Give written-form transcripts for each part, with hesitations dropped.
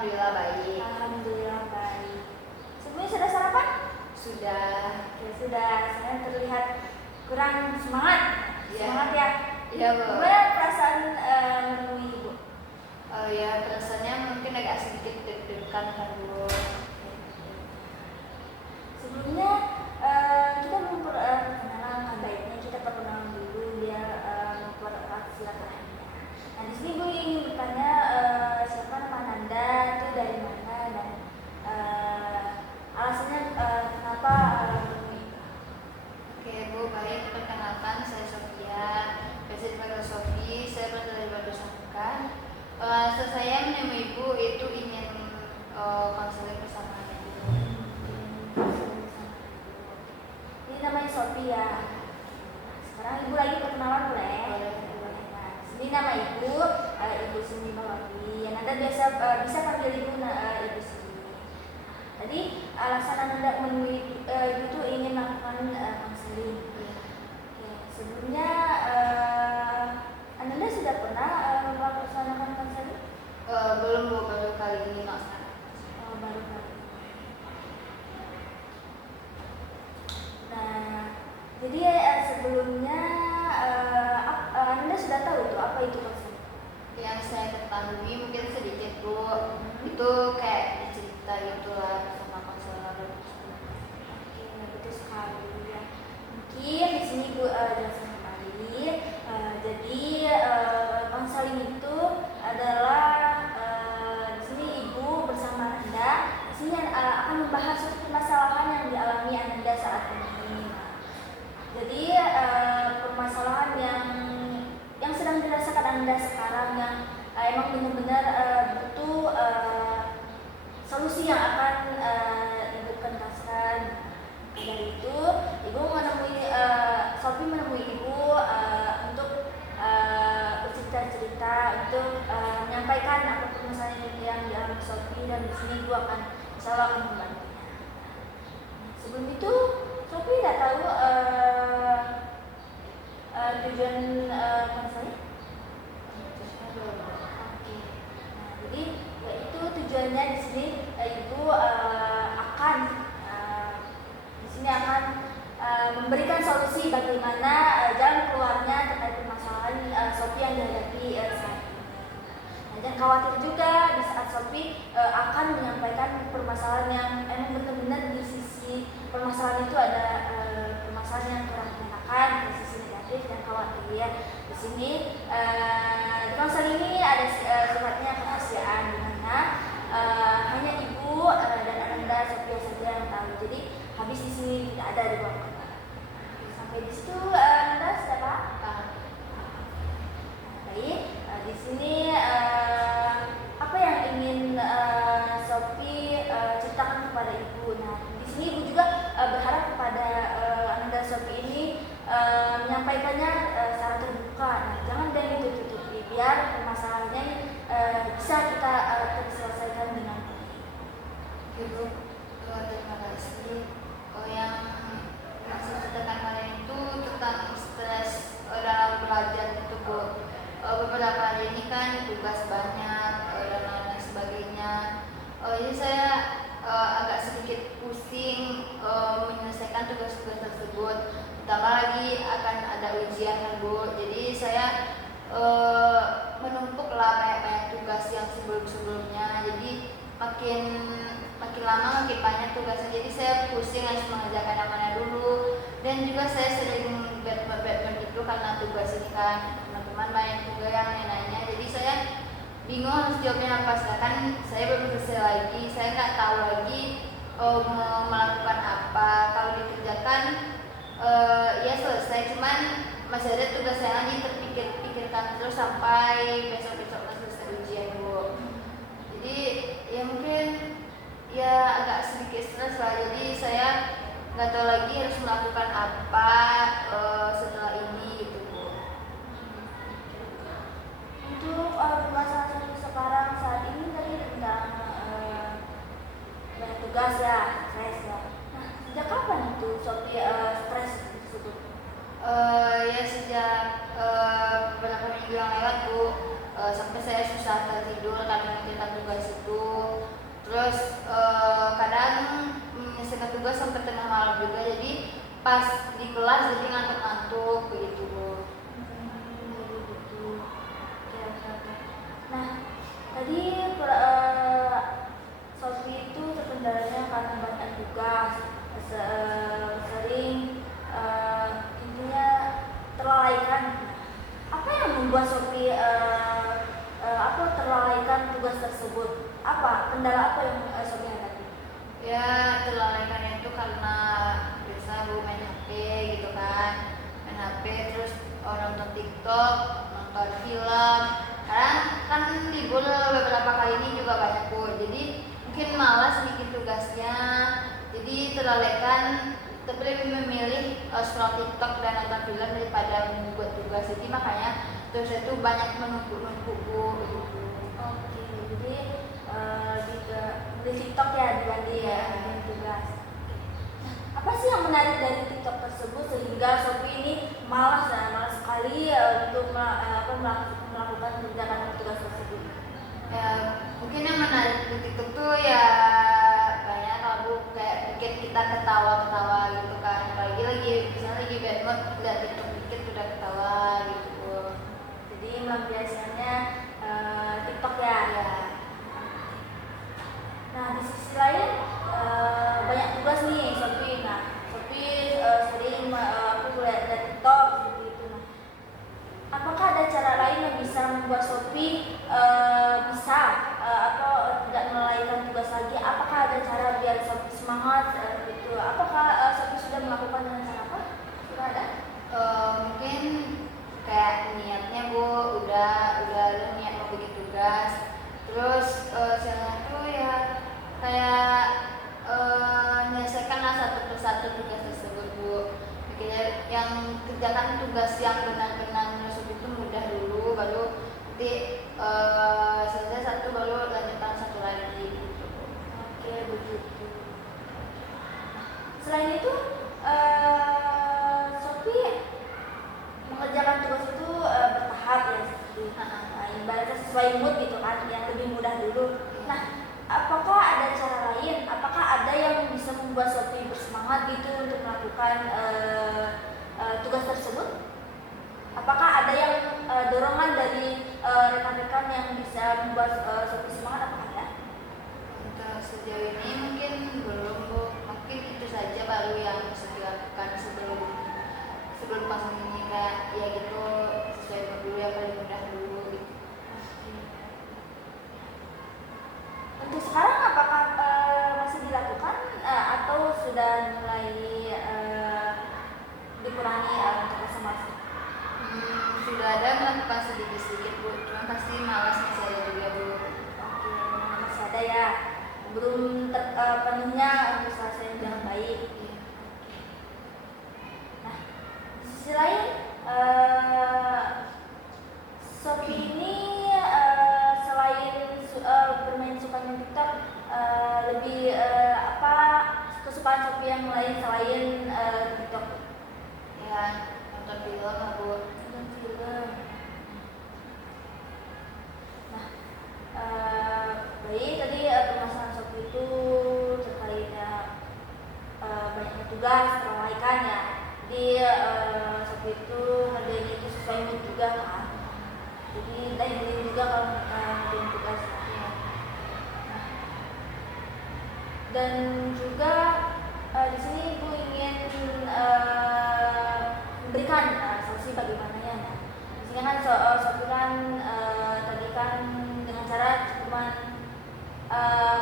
Alhamdulillah baik. Alhamdulillah baik. Sebelumnya sudah sarapan? Sudah. Ya sudah. Saya terlihat kurang semangat. Iya. Semangat ya. Iya, Bu. Gimana perasaan menemui Ibu? Ya perasaannya mungkin agak sedikit deg-degan kan, Bu. Sebelumnya kita belum perkenalan, baiknya kita perkenalan dulu biar mempererat silaturahmi. Nah di sini Bu ingin bertanya siapa nama Nanda, itu dari mana dan alasannya kenapa menemui Ibu? Oke, Bu, baik. Perkenalkan, saya Sofia. Biasa dipanggil Sofi. Saya berasal dari Batu Sangkan. Alasan saya menemui Ibu itu ingin konseling bersama Ibu. Ini namanya Sofi ya. Sekarang Ibu lagi perkenalan boleh? Boleh. Nah, ini nama Ibu, Ibu Sumi Mawawi. Yang Anda bisa panggil Ibu Ibu Sumi. Tadi alasan Anda menemui Ibu itu ingin melakukan konseling. Oke, sebelumnya Anda sudah pernah melaksanakan konseling? Belum, Bu, baru kali ini melaksanakan. Oh, baru kali. Nah, jadi sebelumnya Anda sudah tahu tuh apa itu konseling? Yang saya ketahui mungkin sedikit, Bu. Itu kayak cerita gitulah sama konselor. Oke, betul sekali ya. Mungkin di sini Bu jelaskan kembali. Jadi konseling itu adalah di sini Ibu bersama Anda di sini akan membahas suatu permasalahan yang dialami Anda saat ini. Jadi permasalahan yang sedang dirasakan Anda sekarang yang emang benar-benar butuh solusi yang akan Ibu kentaskan. Dari itu, Ibu menemui Sofi menemui Ibu untuk bercerita-cerita, untuk menyampaikan apa permasalahan yang dialami Sofi dan di sini Ibu akan insyaallah akan membantunya. Sebelum itu, Sofi tidak tahu tujuan konseling? Oke. Nah, jadi yaitu tujuannya di sini Ibu akan di sini akan memberikan solusi bagaimana jalan keluarnya terkait permasalahan Sofi yang dihadapi saat ini. Nah, jangan khawatir juga di saat Sofi akan menyampaikan permasalahan yang emang benar-benar di sisi permasalahan itu ada permasalahan yang kurang mengenakan, di sisi negatif, dan khawatir ya. Di sini di konseling ini ada sifatnya kerahasiaan di mana hanya Ibu dan Anda Sophia saja yang tahu. Jadi habis di sini tidak ada di ruang kelas. Sampai di situ Anda sudah paham? Baik, di sini apa yang ingin Sophie ceritakan kepada Ibu. Nah, di sini Ibu juga berharap kepada Anda Sophie ini menyampaikannya secara terbuka. Nah, jangan dengan ditutupi biar permasalahannya bisa kita selesaikan dengan baik. Ibu, terima kasih. Yang saya ceritakan kalian itu tentang stres dalam belajar itu, Bu. Beberapa hari ini kan tugas banyak dan lain sebagainya. Jadi saya agak sedikit pusing menyelesaikan tugas-tugas tersebut. Ditambah lagi akan ada ujian kan, Bu. Jadi saya menumpuklah banyak tugas yang sebelum-sebelumnya. Jadi makin lama makin banyak tugasnya. Jadi saya pusing harus mengerjakan yang mana dulu. Dan juga saya sering bad itu karena tugas ini kan teman-teman banyak juga yang nanya. Jadi saya bingung harus jawabnya apa. Sedangkan saya belum selesai lagi. Saya nggak tahu lagi mau melakukan apa. Kalau dikerjakan ya selesai. Cuman masih ada tugas yang lagi terpikirkan terus sampai besok-besok selesai ujian, Bu. Jadi ya mungkin ya agak sedikit stres lah. Jadi saya nggak tahu lagi harus melakukan apa setelah ini gitu, Bu. Untuk permasalahan sekarang saat ini tadi tentang banyak tugas ya, stres ya. Nah, sejak kapan itu Sophie stres tersebut? Ya sejak beberapa minggu yang lewat, Bu. Sampai saya susah tertidur karena mengerjakan tugas itu. Terus kadang menyelesaikan tugas sampai tengah malam juga, jadi pas di kelas jadi ngantuk-ngantuk begitu Bu. Begitu. Oke. Nah, tadi Sophie itu terkendalanya karena banyak tugas, sering intinya terlalaikan. Apa yang membuat Sophie terlalaikan tugas tersebut? Apa kendala apa yang Sophie hadapi? Ya terlalaikan itu karena biasa Bu main HP gitu kan, main HP terus nonton TikTok, nonton film. Karena kan libur beberapa kali ini juga banyak Bu, jadi mungkin malas bikin tugasnya, jadi terlalaikan, tapi lebih memilih scroll TikTok dan nonton film daripada membuat tugas. Jadi makanya terus itu banyak menumpuk-numpuk Bu gitu. Oke, jadi di TikTok ya dibanding bikin tugas. Apa sih yang menarik dari TikTok tersebut sehingga Sophie ini malas sekali untuk melakukan mengerjakan tugas tersebut? Ya mungkin yang menarik di TikTok tuh ya banyak kalau kayak bikin kita ketawa-ketawa gitu kan, apalagi misalnya lagi bad mood lihat TikTok dikit udah ketawa gitu. Jadi melampiaskannya TikTok ya. Nah di sisi lain banyak tugas nih Sophie. Nah Sophie sering aku lihat TikTok seperti itu. Nah, apakah ada cara lain yang bisa membuat Sophie bisa atau tidak melalaikan tugas lagi? Apakah ada cara biar Sophie semangat gitu? Apakah Sophie sudah melakukan dengan cara apa? Sudah ada? Mungkin kayak niatnya Bu udah niat mau bikin tugas, terus caranya tuh ya kayak menyelesaikanlah satu persatu tugas tersebut Bu. Mikirnya yang kerjakan tugas yang benar-benar menusuk itu mudah dulu, baru nanti selesai satu baru lanjutan satu lagi gitu. Oke begitu. Selain itu Sophie mengerjakan tugas itu bertahap ya seperti ibaratnya sesuai mood gitu kan, yang lebih mudah dulu. Nah, apakah ada cara lain? Apakah ada yang bisa membuat Sophie bersemangat gitu untuk melakukan tugas tersebut? Apakah ada yang dorongan dari rekan-rekan yang bisa membuat Sophie semangat? Apakah ada? Untuk sejauh ini mungkin belum Bu, mungkin itu saja baru yang bisa dilakukan sebelum pasang ini kayak ya gitu, sesuai mood dulu yang paling mudah dulu gitu. Untuk sekarang apakah masih dilakukan atau sudah mulai dikurangi untuk masing-masing? Sudah ada melakukan sedikit-sedikit Bu, cuma pasti malas masih ada juga Bu. Oke, masih ada ya, belum penuhnya untuk selesai dengan baik. Nah, di sisi lain Sophie ini selain bermain suka main TikTok, lebih apa kesukaan Sophie yang lain selain TikTok? Ya nonton film lah Bu. Nonton film. Nah, baik tadi permasalahan Sophie itu terkaitnya banyaknya tugas, terlalaikan ya. Jadi Sophie itu ngerjain itu sesuai mood juga kan. Jadi teknik juga kalau ngerjain tugas. Nah, dan juga di sini Ibu ingin memberikan solusi bagaimananya. Nah, di sini kan Sophie kan tadi kan dengan cara cuman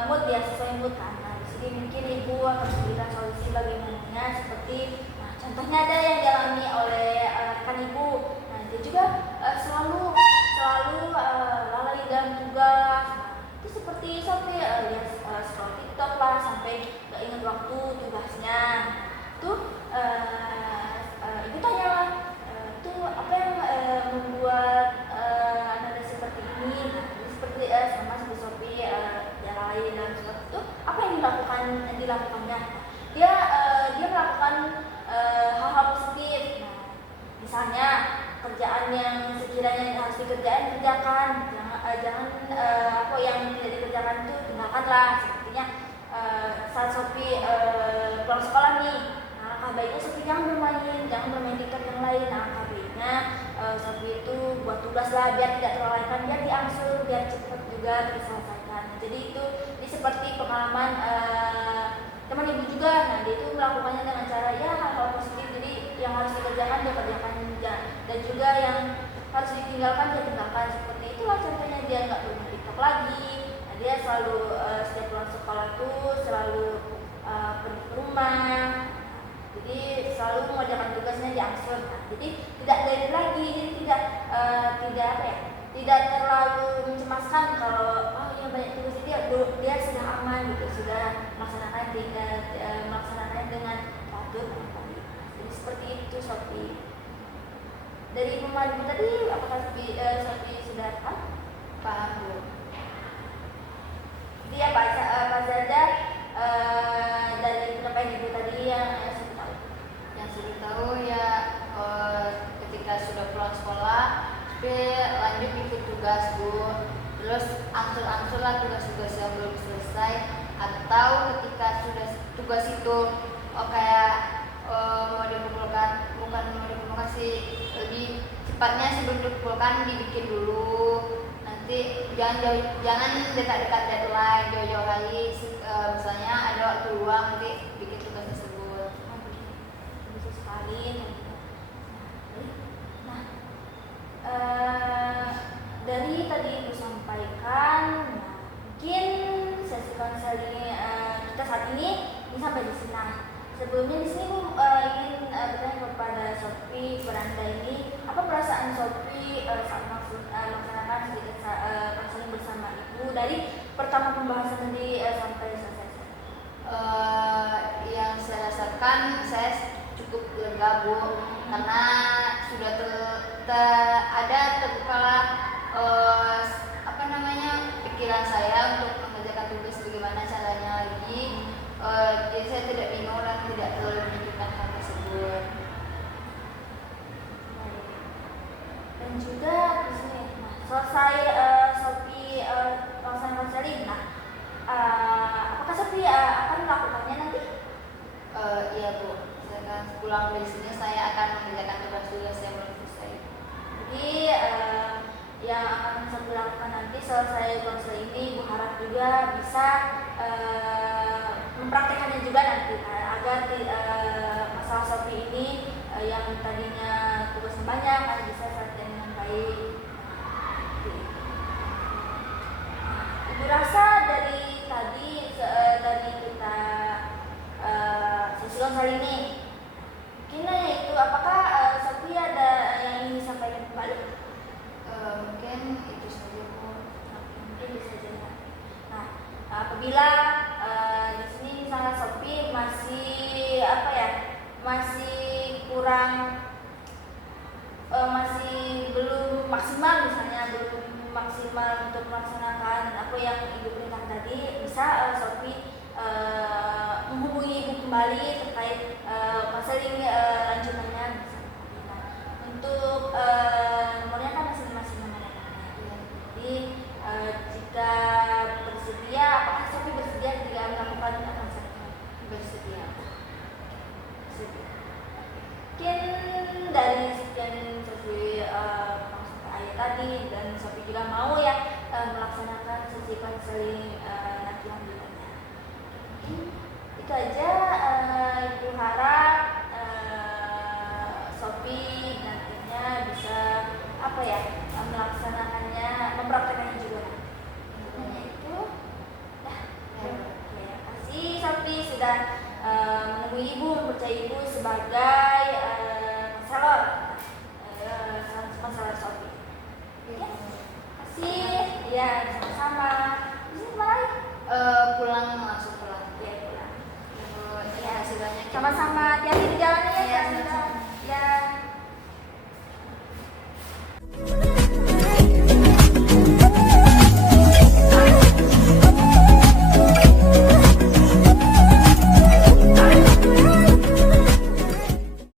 mood ya, sesuai mood kan. Nah, di sini mungkin Ibu akan memberikan solusi bagaimananya seperti contohnya ada yang dialami oleh rekan Ibu. Nah, dia juga selalu lalai dalam tugas. Nah, itu seperti sampai dia scroll TikTok lah sampai gak ingat waktu tugasnya. Itu Ibu tanya lah, itu apa yang membuat Anda seperti ini? Nah, jadi seperti sama seperti Sophie yang lalai dalam tugas itu, apa yang dilakukannya? Dia melakukan hal-hal positif. Nah, misalnya kerjaan yang sekiranya harus dikerjakan, jangan apa yang tidak dikerjakan itu tinggalkanlah seperti saat Sophie pulang sekolah nih, nah langkah baiknya Sophie jangan bermain di tempat yang lain. Nah, langkah baiknya Sophie itu buat tugas lah biar tidak terlalaikan, biar diangsur, biar cepat juga terselesaikan. Jadi itu ini seperti pengalaman teman ibu juga. Nah, dia itu melakukannya dengan cara ya hal-hal positif. Jadi yang harus dikerjakan dia kerjakan, dan juga yang harus ditinggalkan dia tinggalkan. Seperti itulah contohnya, dia nggak bermain TikTok lagi. Nah, dia selalu setiap pulang sekolah tuh selalu pergi ke rumah. Jadi selalu mengerjakan tugasnya diangsur. Nah, jadi tidak dari lagi, jadi tidak apa ya, tidak terlalu mencemaskan kalau oh ya banyak tugas, dia sudah aman gitu, sudah melaksanakannya dengan patut. Jadi seperti itu Sophie. Dari pemahaman tadi apakah Sophie sudah paham Bu? Jadi apa saja dari pendapat ibu tadi yang Sophie tahu? Yang sudah tahu ya, ketika sudah pulang sekolah lanjut ikut tugas Bu, terus angsur lah tugas-tugas yang belum selesai, atau ketika sudah tugas itu kayak mau dikumpulkan, bukan mau dikumpulkan sih, lebih cepatnya sebelum dikumpulkan dibikin dulu, nanti jangan dekat-dekat deadline, jauh-jauh hari, misalnya ada waktu luang nanti bikin tugas tersebut. Bisa sekali. Nah, dari tadi Ibu sampaikan, mungkin sesi konseling kita saat ini sampai di sini. Sebelumnya di sini Bu ingin bertanya kepada Sophie, beranda ini, apa perasaan Sophie saat melaksanakan sedikit konseling bersama Ibu dari pertama pembahasan tadi sampai selesai? Yang saya rasakan, saya cukup lega Bu, karena sudah terbukalah pikiran saya untuk mengerjakan tugas bagaimana caranya lagi. Jadi saya tidak bingung dan tidak terlalu memikirkan hal tersebut. Dan juga di sini, selesai Sophie melaksanakan konseling. Nah, apakah Sophie akan melakukannya nanti? Iya Bu, saya akan pulang dari sini, saya akan mengerjakan tugas-tugas yang belum selesai. Jadi yang akan Sophie lakukan nanti selesai konseling ini, Ibu harap juga bisa mempraktekannya juga nanti, agar masalah Sophie ini yang tadinya tugasnya banyak bisa selesai dengan baik. Ibu rasa dari tadi dari kita sesi konseling ini, mungkin itu apakah Sophie ada yang ingin disampaikan kembali? Mungkin itu saja Bu. Mungkin bisa saja. Nah, apabila di sini misalnya Sophie masih masih kurang, masih belum maksimal, misalnya belum maksimal untuk melaksanakan apa yang Ibu perintahkan tadi, bisa Sophie menghubungi Ibu kembali terkait konseling lanjutannya. Nah, untuk nomornya kan masing-masing namanya. Jadi jika bersedia, apakah Sophie bersedia jika melakukan konseling? Bersedia. Mungkin dari sekian sesi ayat tadi, dan Sophie juga mau ya melaksanakan sesi konseling nanti lanjutannya. Itu aja. Ibu harap Sophie nantinya bisa melaksanakannya, mempraktekannya juga. Intinya itu. Terima kasih Sophie sudah menemui Ibu, mempercayai Ibu sebagai konselor Sophie. Terima kasih. Ya, sama-sama. Ini kemana? Pulang, langsung pulang. Ya, pulang. Terima kasih banyak. Sama-sama.